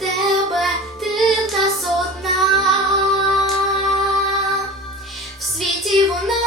тебе, ти та сотна в світі вона.